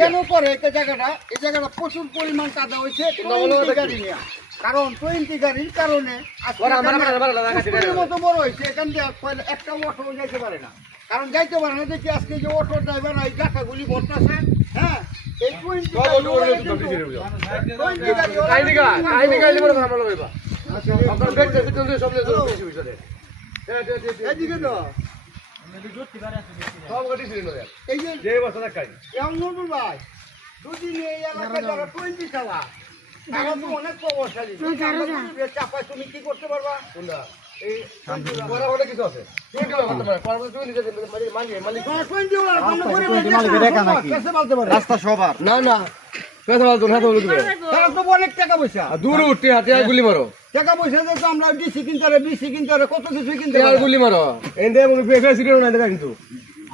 কেন করে এই জায়গাটা প্রচুর পরিমাণ কাদা হয়েছে কারণ 20 গাড়ির কারণে মতো বড় হয়েছে এখান থেকে একটা অটো যাইতে পারে না কারণ যাইতে পারে না দেখি আজকে যে অটো ড্রাইভার এই গাছাগুলি বসতেছে হ্যাঁ এই 20 অনেক প্রভাবশালী চাপায় তুমি কি করতে পারবা রাস্তা সবার না না অনেক টাকা পয়সা দূর উঠতে হাতে গুলি মারো টাকা পয়সা তো আমরা ডিসি কিনতে হবে বিসি কিনতে হবে কত কিছু কিনতে আর গুলি মারো এন্ডে মনে ফেসিরো না দেখা কিন্তু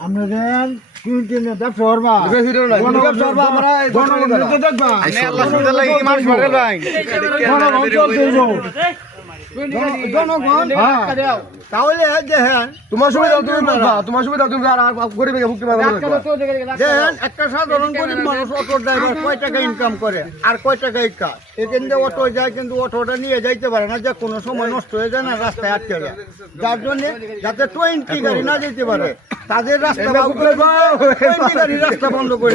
আমরা দেন কিনতে ব্যবসা করবা ফেসিরো না ব্যবসা করবা আমরা জনগণকে দেখবা আল্লাহ সুন্দর লাগে কি মানুষ মারে ভাই জনগণ তাহলে দেখেন তোমার সুবিধা তুমি বলবা তোমার সুবিধা তুমি আর গরিবে ভুক্তি পাবে না দেখেন একটা সাধারণ গরিব মানুষ অটো ড্রাইভার কয় টাকা ইনকাম করে আর কয় টাকা কাজ এখান দিয়ে অটো যায় কিন্তু অটোটা নিয়ে যাইতে পারে না যে কোনো সময় নষ্ট হয়ে যায় না রাস্তায় আটকে যায় যার জন্য যাতে 20 গাড়ি না যেতে পারে তাদের রাস্তা রাস্তা বন্ধ করে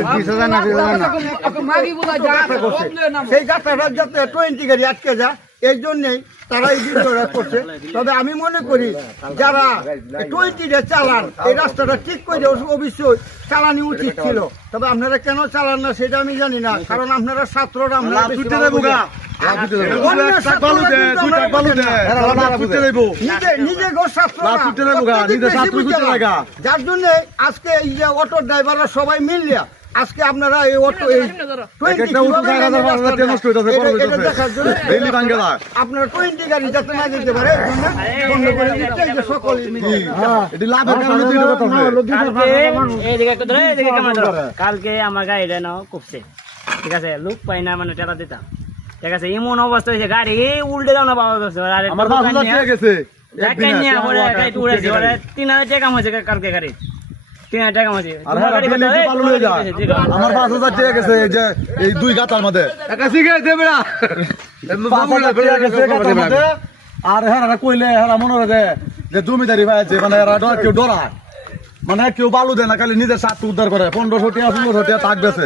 সেই গাছটা যাতে 20 গাড়ি আটকে যায় এই জন্যেই তারা এই ভিডিওটা করছে তবে আমি মনে করি যারা 20টা চালান এই রাস্তাটা ঠিক করে অবশ্যই চালানি উচিত ছিল তবে আপনারা কেন চালান না সেটা আমি জানি না কারণ আপনারা ছাত্ররা যার জন্য আজকে এই যে অটো ড্রাইভাররা সবাই মিলিয়া আজকে আপনারা এই অটো আপনারা 20 গাড়ি যাতে না যেতে পারে কালকে আমার গাড়িটা নাও কুপছে ঠিক আছে লোক পাই না মানে টেলা দিতাম ঠিক আছে এমন অবস্থা হয়েছে গাড়ি উল্টে যাও না বাবা গেছে 3000 টাকা হয়েছে কালকে গাড়ি 3000 টাকা হয়েছে আমার 5000 টাকা গেছে যে এই দুই গাতার মধ্যে আর হ্যাঁ কইলে হ্যাঁ মনে রাখে যে জমিদারি ভাইছে মানে কেউ ডরায় মানে কেউ বালু দেয় না খালি নিজের স্বার্থ উদ্ধার করে 1500 টাকা 1500 টাকা তাক বেছে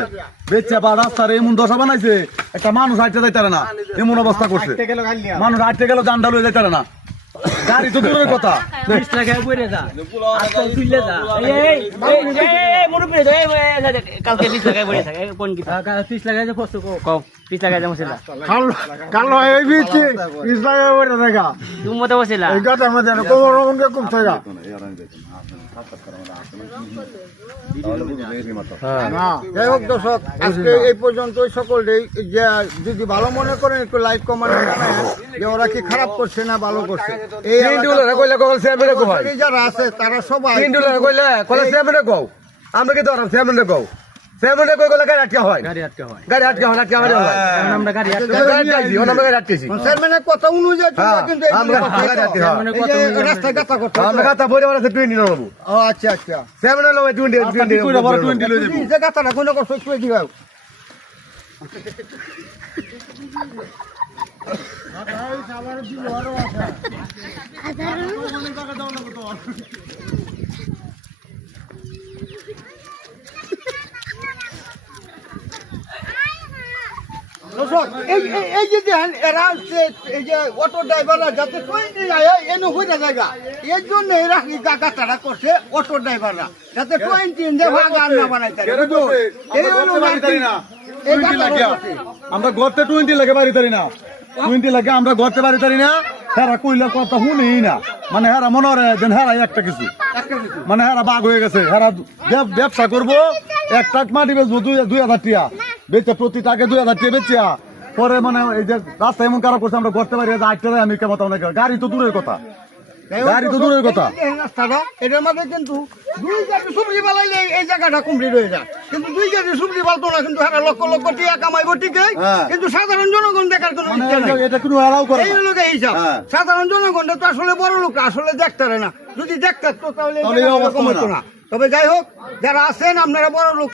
বেচছে বা রাস্তার এমন দশা বানাইছে একটা মানুষ হাঁটতে যাইতে না এমন অবস্থা করছে মানুষ হাঁটতে গেল জানডা লয়ে যাইতে না গাড়ি তো দূরের কথা 20 টাকা পড়ে যা আর তো তুললে যা এই মনে পড়ে যায় কালকে 20 টাকা পড়ে থাকে কোন কি 30 টাকা যে ফসল কও 30 টাকা যে মশলা কাল এই বিচি 20 টাকা পড়ে থাকে তুমি মতে বসিলা এই গাটা মধ্যে কোন রকম কম টাকা যাই হোক দর্শক আজকে এই পর্যন্তই সকলেই যে যদি ভালো মনে করেন একটু লাইক কমেন্ট জানান যে ওরা কি খারাপ করছে না ভালো করছে এই যারা আছে তারা সবাই আমরা কি ধরাম ফ্যামিলি কও ফ্যামিলি কই গেলে গাড়ি আটকা হয় আমরা গাড়ি আটকেছি চেয়ারম্যানের কথা অনুযায়ী কিন্তু রাস্তায় গাতা করতে আমরা গাতা বইরে আছে 20 নিয়ে নেব ও আচ্ছা আচ্ছা চেয়ারম্যানের লগে 20 কইরা বড় 20 লই দেব যে গাতাটা কোন কষ্ট করে দিবা এই যে দেখেন এরা হচ্ছে এই যে অটো ড্রাইভাররা যাতে 20 এনে হয়ে জায়গা এর জন্য এরা গাতাটা করছে অটো ড্রাইভাররা যাতে 20 ভাগা না বানাইতে আমরা গড়তে 20 লাগে বাড়ি তারি না 20 লাগে আমরা গড়তে বাড়ি তারি না হেরা কইলা কথা শুনেই না মানে হেরা মনে হয় যেন হেরা একটা কিছু মানে হেরা বাঘ হয়ে গেছে হেরা ব্যবসা করবো এক টাক মাটি বেচবো 2000 টাকা বেচে প্রতি টাকে 2000 টাকা বেচিয়া পরে মানে এই যে রাস্তা এমন খারাপ করছে আমরা গড়তে পারি আটটা আমি কেমন গাড়ি তো দূরের কথা রাস্তাটা এটার মধ্যে কিন্তু 2 গাড়ি সবজি বানাইলে এই জায়গাটা কমপ্লিট হয়ে যায় কিন্তু 2 গাড়ি সুবলি পালতো না, কিন্তু হারা লক্ষ লক্ষ টাকা কামাইবো ঠিকই, হ্যাঁ। কিন্তু সাধারণ জনগণ দেখার কোনো মানে ইচ্ছা নাই। এটা কোনো অ্যালাউ করে এই না। হলো গিয়ে হিসাব। হ্যাঁ। সাধারণ জনগণটা তো আসলে বড় লোক আসলে দেখতে না, যদি দেখতে তো তাহলে এই তাহলে এই জায়গাটা অবস্থা এরকম হতো হয় না। না। তবে যাই হোক, যারা আছেন আপনারা বড় লোক